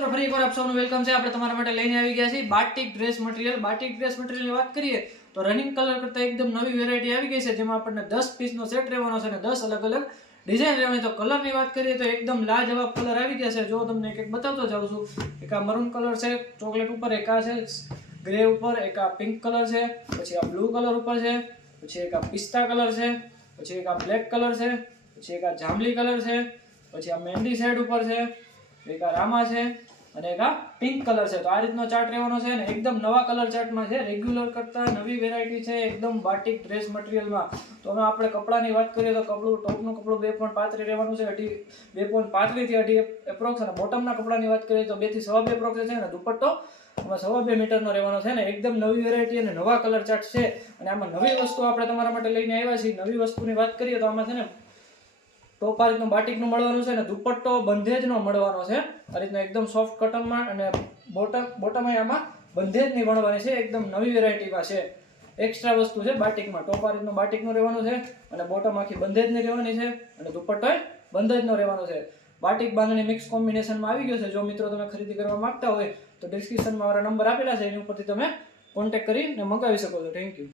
મિત્રો ફરી એકવાર આપ સૌનું વેલકમ છે। આપણે તમારા માટે લઈને આવી ગયા છીએ batik dress material. Batik dress મટીરીયલની વાત કરીએ તો રનિંગ કલર કરતા એકદમ નવી વેરાયટી આવી ગઈ છે, જેમાં આપણને 10 પીસનો સેટ રહેવાનો છે અને 10 અલગ અલગ ડિઝાઇન રહેવાની। તો કલરની વાત કરીએ તો એકદમ લાજવાબ કલર આવી ગયા છે। જો તમને એક એક બતાવતો જાઉં છું, એક આ મરૂન કલર છે, ચોકલેટ ઉપર એક આ છે, ગ્રે ઉપર એક આ પિંક કલર છે, પછી આ બ્લુ કલર ઉપર છે, પછી એક આ પિસ્તા કલર છે, પછી એક આ બ્લેક કલર છે, પછી એક આ જાંબલી કલર છે, પછી આ મહેંદી સાઈડ ઉપર છે, એક આ રામા છે અને એક આ પિંક કલર છે। તો આ રીતનો ચાર્ટ રહેવાનો છે ને એકદમ નવા કલર ચાર્ટમાં છે, રેગ્યુલર કરતા નવી વેરાયટી છે એકદમ બાટિક ડ્રેસ મટીરીયલમાં। તો હવે આપણે કપડાની વાત કરીએ તો કપડું ટોપનું કપડું 2.35 રહેવાનું છે, 2.35 થી 2.5 એપ્રોક્સ, અને બોટમના કપડાની વાત કરીએ તો 2 થી 2.5 એપ્રોક્સ છે, અને દુપટ્ટો 2.5 મીટરનો રહેવાનો છે ને એકદમ નવી વેરાયટી અને નવા કલર ચાર્ટ છે। અને આમાં નવી વસ્તુ આપણે તમારા માટે લઈને આવ્યા છીએ। નવી વસ્તુની વાત કરીએ તો આમાં છે ને ટોપ આ રીતનું બાટિકનું મળવાનું છે, અને દુપટ્ટો બંધેજનો મળવાનો છે આ રીતના એકદમ સોફ્ટ કોટનમાં, અને બોટમ આમાં બંધેજની વણવાની છે, એકદમ નવી વેરાયટીમાં છે। એક્સ્ટ્રા વસ્તુ છે બાટિકમાં, ટોપ આ રીતનું બાટિકનું રહેવાનું છે, અને બોટમ આખી બંધેજની રહેવાની છે, અને દુપટ્ટો બંધેજનો રહેવાનો છે। બાટિક બાંધણી મિક્સ કોમ્બિનેશનમાં આવી ગયો છે। જો મિત્રો તમે ખરીદી કરવા માંગતા હોય તો ડિસ્ક્રિપ્શનમાં મારા નંબર આપેલા છે, એની ઉપરથી તમે કોન્ટેક્ટ કરીને મંગાવી શકો છો। Thank you.